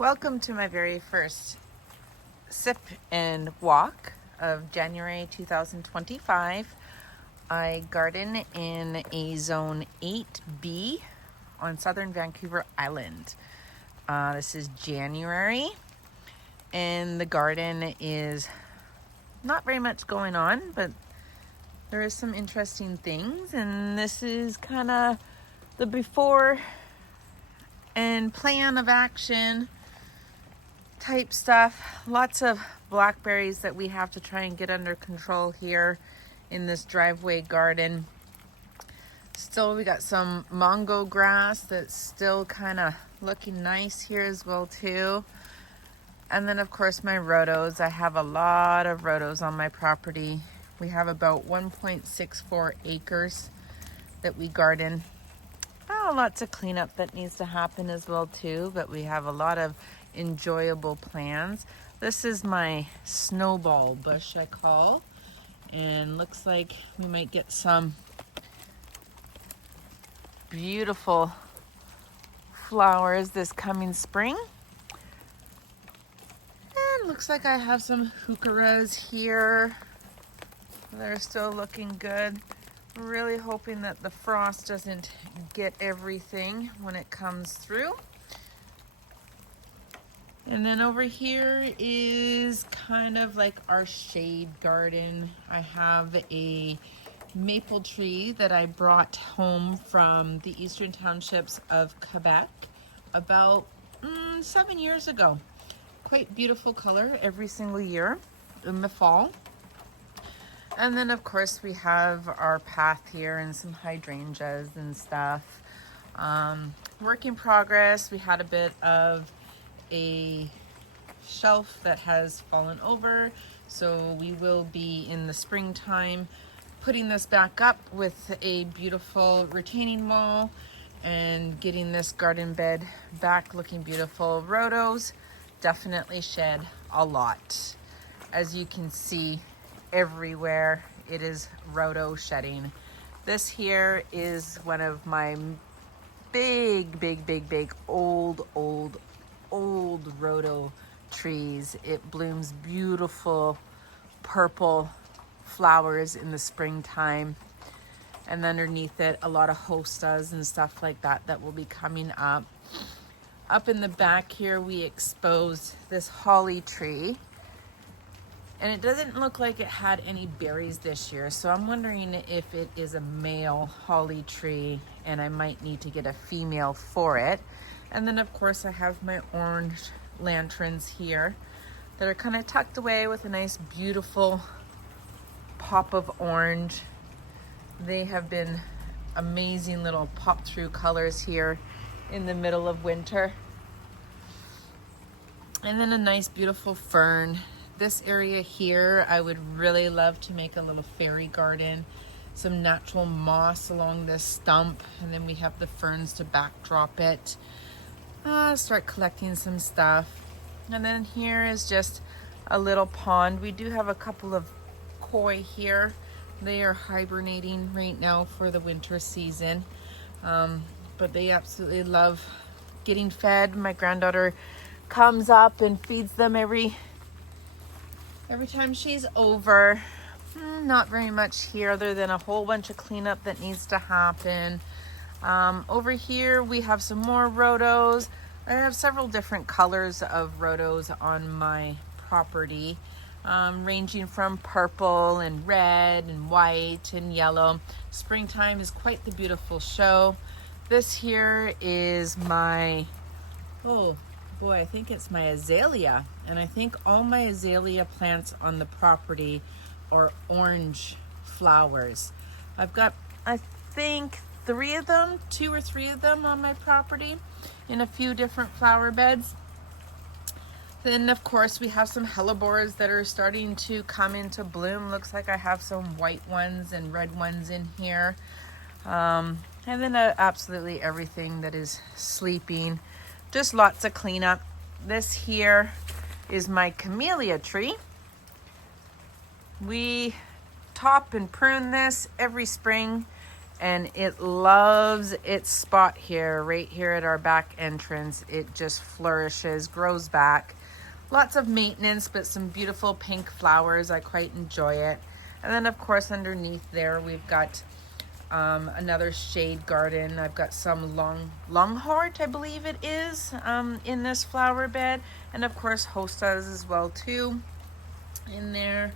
Welcome to my very first sip and walk of January 2025. I garden in a zone 8B on southern Vancouver Island. This is January and the garden is not very much going on, but there is some interesting things, and this is kind of the before and plan of action type stuff. Lots of blackberries that we have to try and get under control here in this driveway garden. Still, we got some mango grass that's still kind of looking nice here as well too. And then of course my rhodos. I have a lot of rhodos on my property. We have about 1.64 acres that we garden. Lots of cleanup that needs to happen as well too, but we have a lot of enjoyable plants. This is my snowball bush, I call, and looks like we might get some beautiful flowers this coming spring. And looks like I have some heucheras here. They're still looking good. Really hoping that the frost doesn't get everything when it comes through. And then over here is kind of like our shade garden. I have a maple tree that I brought home from the eastern townships of Quebec about 7 years ago. Quite beautiful color every single year in the fall. And then of course we have our path here and some hydrangeas and stuff. Work in progress. We had a bit of a shelf that has fallen over, so we will be in the springtime putting this back up with a beautiful retaining wall and getting this garden bed back looking beautiful. Rhodos definitely shed a lot. As you can see, everywhere it is rhodo shedding. This here is one of my big old rhodo trees. It blooms beautiful purple flowers in the springtime, and underneath it a lot of hostas and stuff like that that will be coming up. Up in the back here we exposed this holly tree, and it doesn't look like it had any berries this year, so I'm wondering if it is a male holly tree and I might need to get a female for it. And then of course I have my orange lanterns here that are kind of tucked away with a nice beautiful pop of orange. They have been amazing little pop through colors here in the middle of winter. And then a nice beautiful fern. This area here, I would really love to make a little fairy garden. Some natural moss along this stump, and then we have the ferns to backdrop it. Start collecting some stuff. And then here is just a little pond. We do have a couple of koi here. They are hibernating right now for the winter season, but they absolutely love getting fed. My granddaughter comes up and feeds them every time she's over. Not very much here other than a whole bunch of cleanup that needs to happen. Over here we have some more rhodos. I have several different colors of rhodos on my property, ranging from purple and red and white and yellow. Springtime is quite the beautiful show. This here is my, oh boy, I think it's my azalea, and I think all my azalea plants on the property are orange flowers. I've got, I think, 2 or 3 of them on my property in a few different flower beds. Then of course we have some hellebores that are starting to come into bloom. Looks like I have some white ones and red ones in here. And then absolutely everything that is sleeping. Just lots of cleanup. This here is my camellia tree. We top and prune this every spring and it loves its spot here, right here at our back entrance. It just flourishes, grows back. Lots of maintenance, but some beautiful pink flowers. I quite enjoy it. And then of course underneath there we've got another shade garden. I've got some longhort, I believe it is, in this flower bed, and of course hostas as well too in there.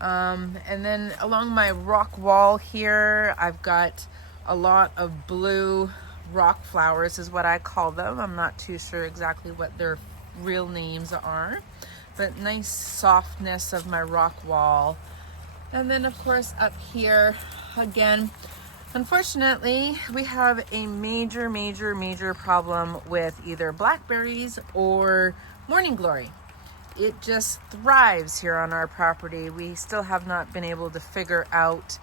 And then along my rock wall here, I've got a lot of blue rock flowers is what I call them. I'm not too sure exactly what their real names are, but nice softness of my rock wall. And then of course up here again, unfortunately we have a major problem with either blackberries or morning glory. It just thrives here on our property. We still have not been able to figure out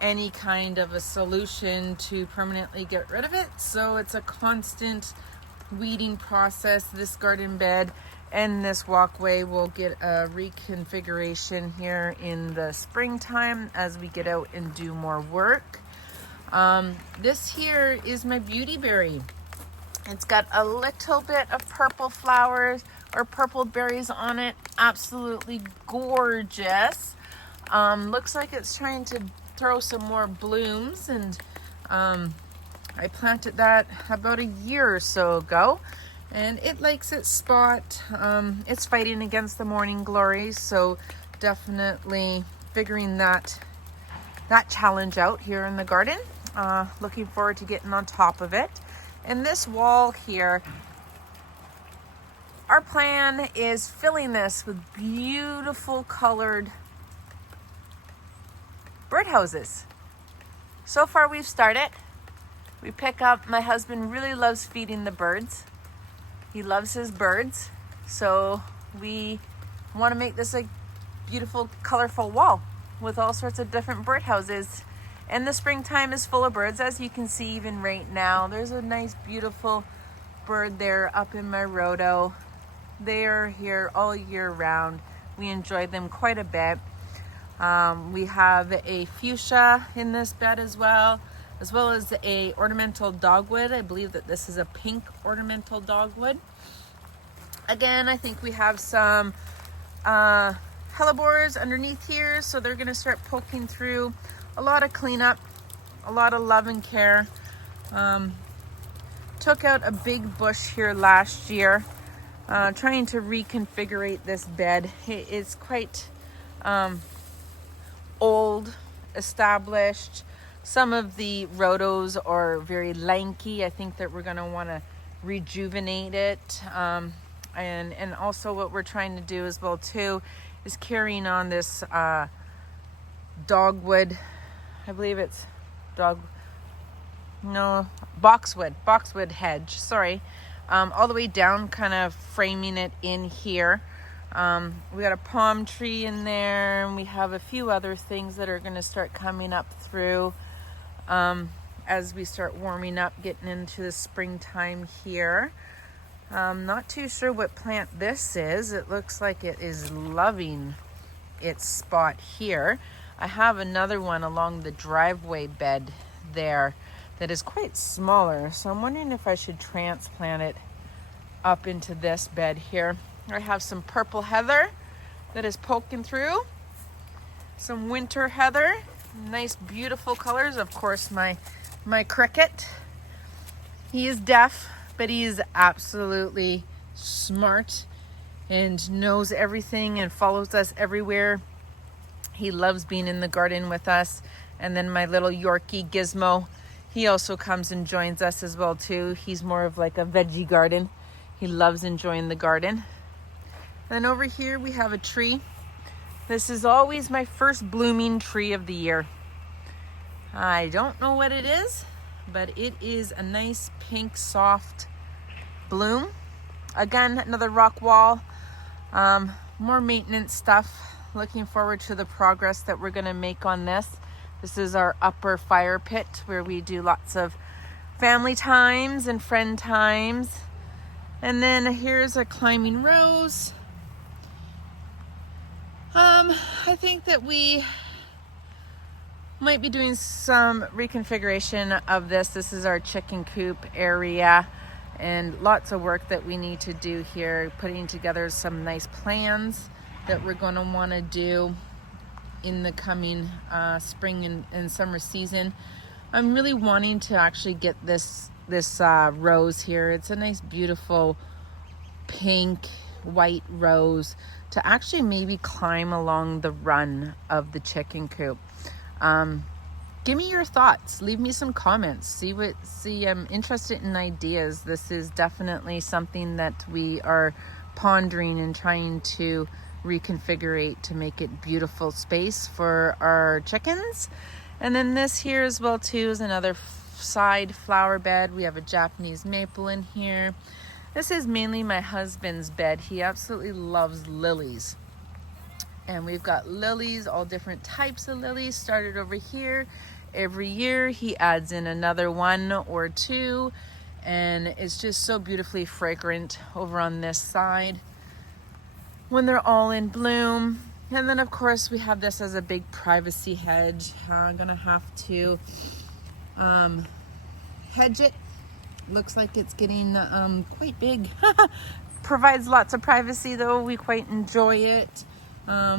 any kind of a solution to permanently get rid of it. So it's a constant weeding process. This garden bed and this walkway will get a reconfiguration here in the springtime as we get out and do more work. This here is my beautyberry. It's got a little bit of purple flowers or purple berries on it. Absolutely gorgeous. Looks like it's trying to throw some more blooms, and I planted that about a year or so ago, and it likes its spot. It's fighting against the morning glories, so definitely figuring that challenge out here in the garden. Looking forward to getting on top of it. And this wall here, our plan is filling this with beautiful colored birdhouses. So far we've started. We pick up, my husband really loves feeding the birds. He loves his birds. So we want to make this a beautiful, colorful wall with all sorts of different birdhouses. And the springtime is full of birds, as you can see even right now. There's a nice, beautiful bird there up in my rhodo. They are here all year round. We enjoy them quite a bit. We have a fuchsia in this bed as well as a ornamental dogwood. I believe that this is a pink ornamental dogwood. Again, I think we have some hellebores underneath here, so they're gonna start poking through. A lot of cleanup, a lot of love and care. Took out a big bush here last year, trying to reconfigure this bed. It's quite old, established. Some of the rhodos are very lanky. I think that we're going to want to rejuvenate it. And also what we're trying to do as well too is carrying on this dogwood. I believe it's boxwood hedge, sorry. All the way down, kind of framing it in here. We got a palm tree in there, and we have a few other things that are going to start coming up through as we start warming up, getting into the springtime here. Not too sure what plant this is. It looks like it is loving its spot here. I have another one along the driveway bed there that is quite smaller, so I'm wondering if I should transplant it up into this bed here. I have some purple heather that is poking through, some winter heather, nice beautiful colors. Of course, my cricket, he is deaf, but he is absolutely smart and knows everything and follows us everywhere. He loves being in the garden with us. And then my little Yorkie Gizmo, he also comes and joins us as well too. He's more of like a veggie garden. He loves enjoying the garden. And over here we have a tree. This is always my first blooming tree of the year. I don't know what it is, but it is a nice pink soft bloom. Again, another rock wall. More maintenance stuff. Looking forward to the progress that we're going to make on this. This is our upper fire pit where we do lots of family times and friend times. And then here's a climbing rose. I think that we Might be doing some reconfiguration of this. This is our chicken coop area, and lots of work that we need to do here, putting together some nice plans that we're going to want to do in the coming spring and summer season. I'm really wanting to actually get this rose here. It's a nice, beautiful pink, white rose to actually maybe climb along the run of the chicken coop. Give me your thoughts. Leave me some comments. I'm interested in ideas. This is definitely something that we are pondering and trying to reconfigure to make it beautiful space for our chickens. And then this here as well too is another side flower bed. We have a Japanese maple in here. This is mainly my husband's bed. He absolutely loves lilies. And we've got lilies, all different types of lilies started over here. Every year he adds in another one or two, and it's just so beautifully fragrant over on this side when they're all in bloom. And then of course we have this as a big privacy hedge. I'm gonna have to hedge it. Looks like it's getting quite big. Provides lots of privacy though. We quite enjoy it.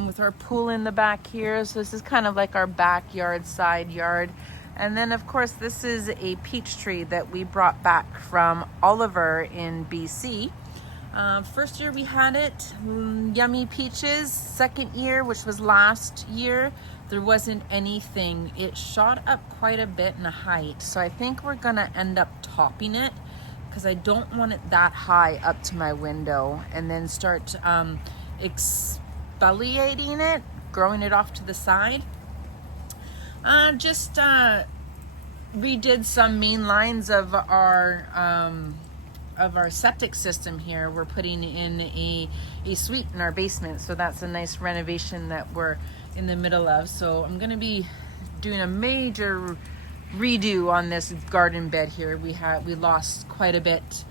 With our pool in the back here. So this is kind of like our backyard, side yard. And then of course this is a peach tree that we brought back from Oliver in BC. First year we had it, yummy peaches. Second year, which was last year, there wasn't anything. It shot up quite a bit in height. So I think we're gonna end up topping it because I don't want it that high up to my window, and then start exfoliating it, growing it off to the side. Just redid some main lines of our septic system here. We're putting in a suite in our basement, so that's a nice renovation that we're in the middle of. So I'm going to be doing a major redo on this garden bed here. We lost quite a bit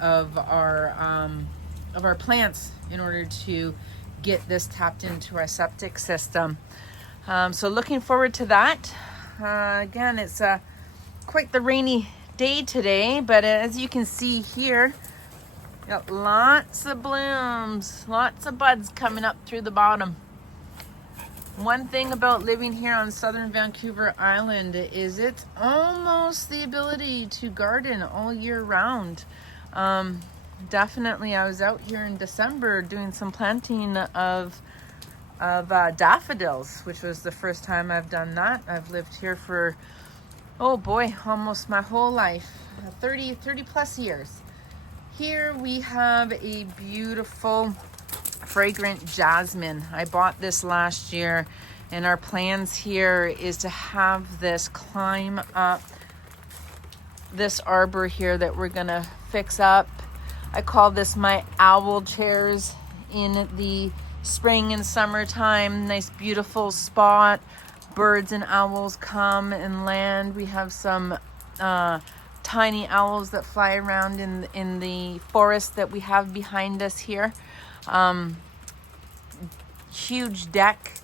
of our plants in order to get this tapped into our septic system. So looking forward to that. Again, it's quite the rainy day today, but as you can see here, got lots of blooms, lots of buds coming up through the bottom. One thing about living here on southern Vancouver Island is it's almost the ability to garden all year round. Definitely, I was out here in December doing some planting of daffodils, which was the first time I've done that. I've lived here for, oh boy, almost my whole life, 30 plus years. Here we have a beautiful fragrant jasmine. I bought this last year, and our plans here is to have this climb up this arbor here that we're gonna fix up. I call this my owl chairs in the spring and summertime. Nice beautiful spot. Birds and owls come and land. We have some tiny owls that fly around in the forest that we have behind us here. Huge deck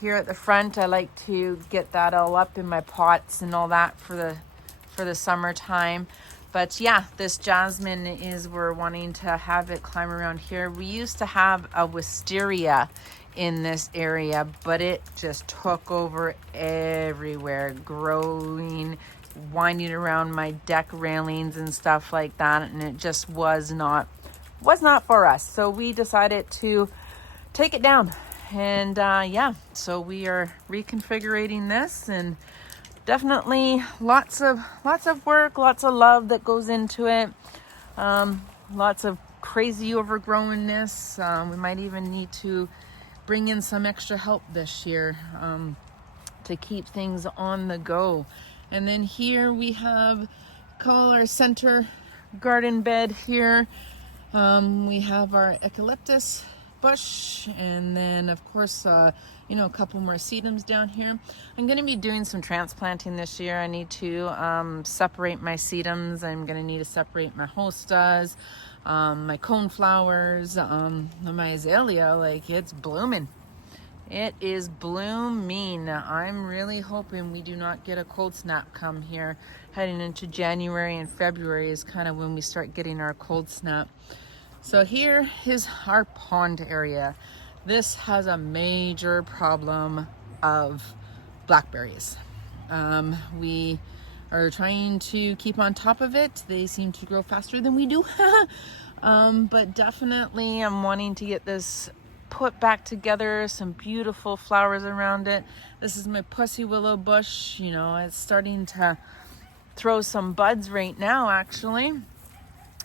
here at the front. I like to get that all up in my pots and all that for the summertime. But yeah, this jasmine is, we're wanting to have it climb around here. We used to have a wisteria in this area, but it just took over everywhere, growing, winding around my deck railings and stuff like that, and it just was not for us. So we decided to take it down, and yeah, so we are reconfiguring this, and definitely lots of work, lots of love that goes into it. Lots of crazy overgrownness. We might even need to bring in some extra help this year to keep things on the go. And then here we have, call our center garden bed here. We have our eucalyptus bush, and then of course a couple more sedums down here. I'm going to be doing some transplanting this year. I need to separate my sedums. I'm going to need to separate my hostas, my coneflowers, my azalea. Like, it's blooming. It is blooming. I'm really hoping we do not get a cold snap come here. Heading into January and February is kind of when we start getting our cold snap. So here is our pond area. This has a major problem of blackberries. We are trying to keep on top of it. They seem to grow faster than we do. But definitely I'm wanting to get this put back together, some beautiful flowers around it. This is my pussy willow bush. You know, it's starting to throw some buds right now, actually.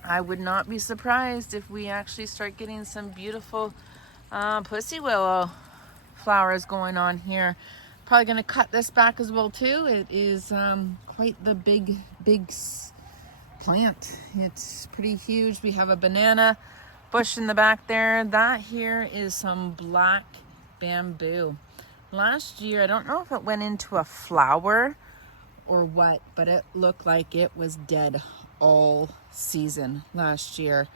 I would not be surprised if we actually start getting some beautiful pussy willow flowers going on here. Probably going to cut this back as well too. It is quite the big plant. It's pretty huge. We have a banana bush in the back there. That here is some black bamboo. Last year, I don't know if it went into a flower or what, but it looked like it was dead all season last year.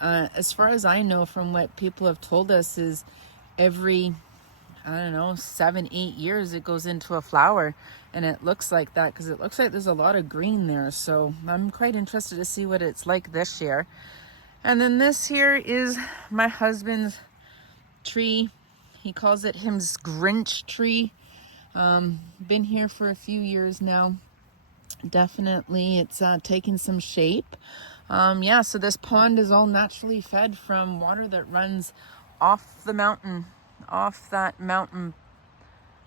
As far as I know, from what people have told us, is every, I don't know, 7-8 years it goes into a flower, and it looks like that because it looks like there's a lot of green there. So I'm quite interested to see what it's like this year. And then this here is my husband's tree. He calls it his Grinch tree. Been here for a few years now. Definitely it's taking some shape. Yeah, so this pond is all naturally fed from water that runs off the mountain, off that mountain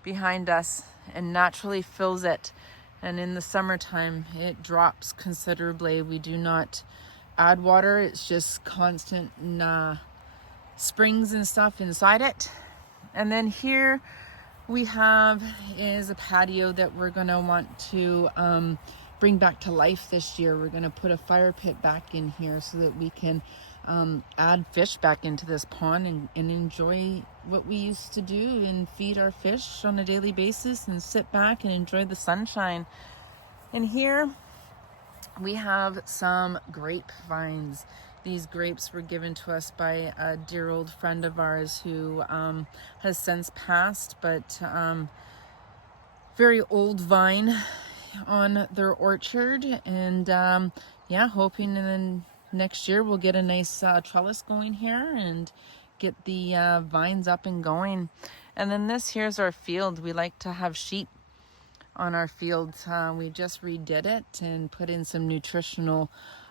behind us, and naturally fills it. And in the summertime it drops considerably. We do not add water. It's just constant springs and stuff inside it. And then here we have is a patio that we're going to want to bring back to life this year. We're going to put a fire pit back in here so that we can add fish back into this pond and enjoy what we used to do and feed our fish on a daily basis and sit back and enjoy the sunshine. And here we have some grapevines. These grapes were given to us by a dear old friend of ours who has since passed, but very old vine on their orchard. And yeah, hoping in the next year we'll get a nice trellis going here and get the vines up and going. And then this here's our field. We like to have sheep on our field. We just redid it and put in some nutritional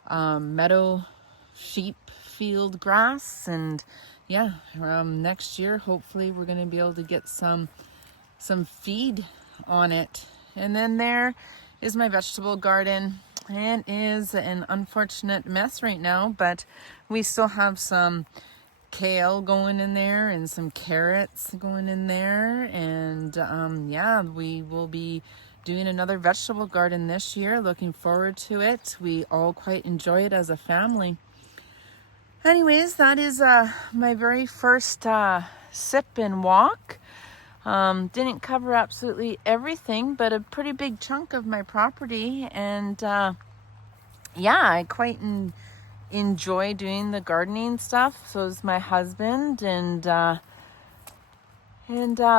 meadow sheep field grass. And yeah, next year hopefully we're going to be able to get some feed on it. And then there is my vegetable garden. It is an unfortunate mess right now, but we still have some kale going in there and some carrots going in there. And yeah, we will be doing another vegetable garden this year. Looking forward to it. We all quite enjoy it as a family. Anyways, that is my very first sip and walk. Didn't cover absolutely everything, but a pretty big chunk of my property. And yeah, I quite enjoy doing the gardening stuff. So is my husband, and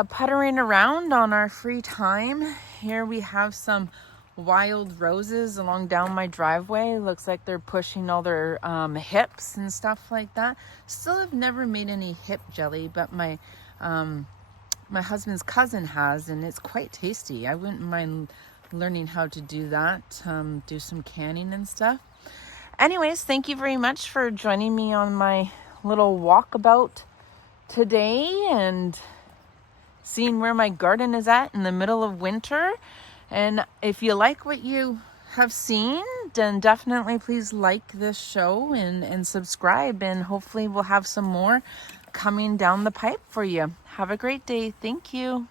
puttering around on our free time. Here we have some wild roses along down my driveway. Looks like they're pushing all their hips and stuff like that. Still have never made any hip jelly, but my husband's cousin has, and it's quite tasty. I wouldn't mind learning how to do that, do some canning and stuff. Anyways, thank you very much for joining me on my little walkabout today and seeing where my garden is at in the middle of winter. And if you like what you have seen, then definitely please like this show and subscribe, and hopefully we'll have some more coming down the pipe for you. Have a great day. Thank you.